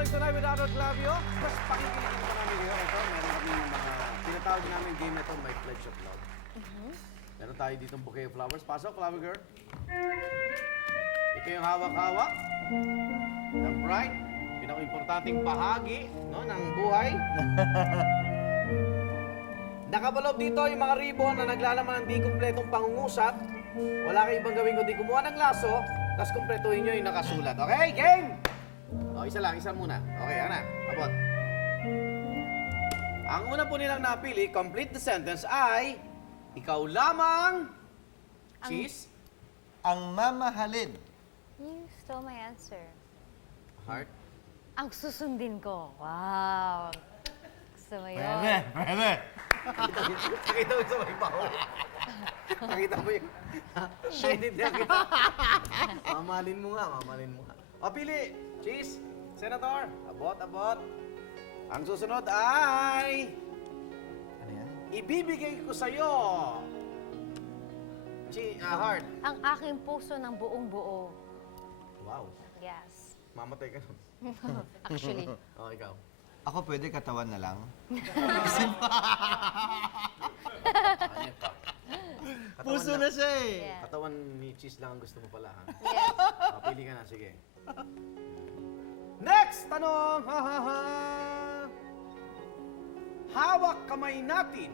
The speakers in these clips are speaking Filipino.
Live Tonight with Arnold Clavio. Mas pakikinig pa namin kayo. Ito, meron kami mga tinatawag namin game na ito, My Pledge of Love. Meron tayo ditong bouquet of flowers. Pasok, flower girl. Ito yung hawak-hawak ng bride. Pinaka-importanting bahagi ng buhay. Nakabalob dito yung mga ribbon na naglalaman ng di kumpletong pangungusap. Wala kayong ibang gawin kundi kumuha ng laso, tapos kumpletuhin nyo yung nakasulat. Okay, game! O, isa lang, isa muna. Okay, ano na? Abot. Ang una po nilang napili, complete the sentence, ay ikaw lamang, cheese, Ang mamahalin. You stole my answer. heart. Ang susundin ko. Wow. Gusto mo yun? Pwede. Nakita mo sa may baho. Nakita mo yung... Shaded na kita. Mamalin mo nga, mamalin mo nga. O, pili. Cheese. Senator. Abot, abot. Ang susunod ay... Ano yan? Ibibigay ko sa'yo. Heart. Ang aking puso ng buong buo. Wow. Yes. Mamatay ka nun. Actually. O, ikaw. Ako pwede katawan na lang. Ano ka? Puso na siya eh. Yeah. Katawan ni Cheese lang ang gusto mo pala, ha? Yes. O, pili ka na, sige. Next tanong! Ha, ha, ha. Hawak kamay natin.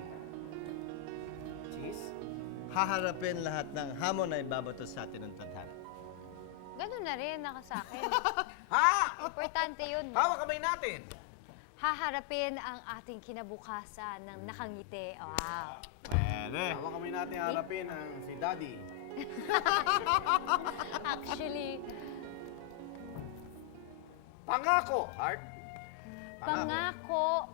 Cheese? Haharapin lahat ng hamon na ibabato sa atin ng tadhana. Ganun na rin, naka sa akin. Ha! Importante yun. Hawak kamay natin. Haharapin ang ating kinabukasan ng nakangiti. Wow. Pwede. Hawak kamay natin, harapin ang si Daddy. Actually, Pangako, Heart. pangako,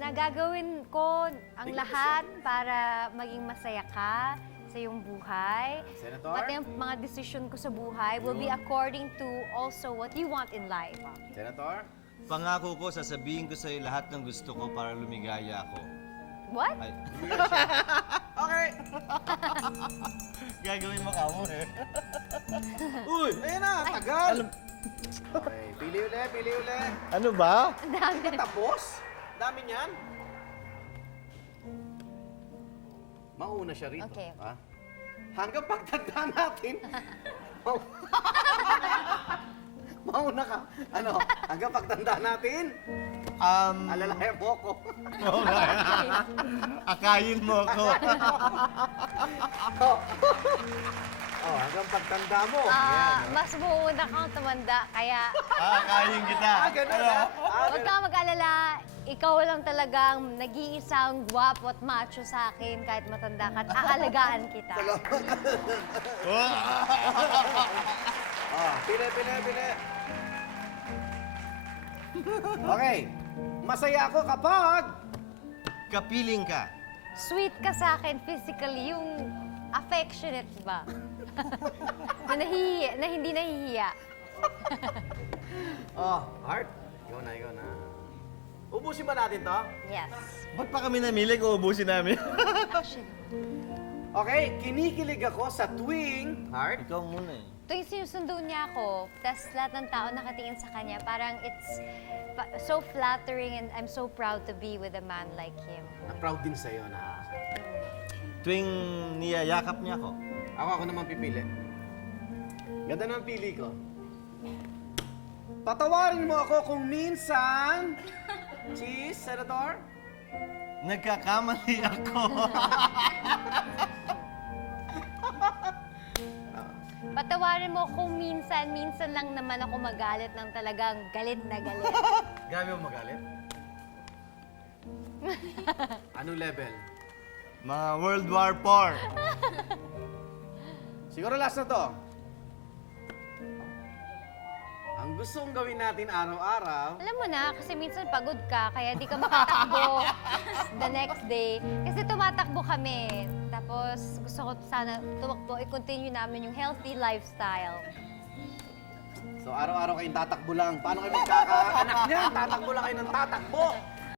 nagagawin ko ang lahat para maging masaya ka sa iyong buhay. Senator? Pati ang mga desisyon ko sa buhay will be according to also what you want in life. Senator? Pangako ko, sasabihin ko sa'yo lahat ng gusto ko para lumigaya ako. What? Ay, Okay. gagawin mo kamo eh. Uy, ayun na, tagal. Okay, pili uli, pili uli. Ano ba? Ang dami. Tapos? Dami niyan. Mauna siya rito. Okay. Ha? Hanggang pagtanda natin. Mauna ka. Ano? Hanggang pagtanda natin. Alalayan mo ko. Akayin mo ako. Hanggang pagtanda mo. Mas buuna kang tumanda, kaya Akayin kita. Ganun Ano? ha? huwag kang mag-alala. Ikaw lang talagang nag-iisang gwapo at macho sa akin kahit matanda ka at aalagaan kita. Pili, pili, pili. Okay. Masaya ako kapag... Kapiling ka. Sweet ka sa akin physically, yung affectionate ba? na hindi nahihiya. Heart. Ikaw na, ikaw na. Ubusin ba natin to? Yes. Ba't pa kami namili kung ubusin namin? Actually, Okay, kinikilig ako sa tuwing... Heart? Ikaw muna eh. tuwing sinusundo niya ako, tas lahat ng tao nakatingin sa kanya, parang it's so flattering and I'm so proud to be with a man like him. Proud din sa'yo na. Tuwing niyayakap niya ako. Ako naman pipili. Ganda ng pili ko. Patawarin mo ako kung minsan... Cheese, Senator? Nagkakamali ako. Patawarin mo kung minsan lang naman ako magalit ng talagang galit na galit. Grabe mo magalit? Anong level? Mga World War IV. Siguro last na to. Ang gusto kong gawin natin araw-araw... Alam mo na, kasi minsan pagod ka, kaya di ka makatakbo the next day. Kasi tumatakbo kami. Tapos gusto ko sana tumakbo, i-continue namin yung healthy lifestyle. So araw-araw kayong tatakbo lang. Paano kayo magkakaanak niyan? Tatakbo lang kayo ng tatakbo.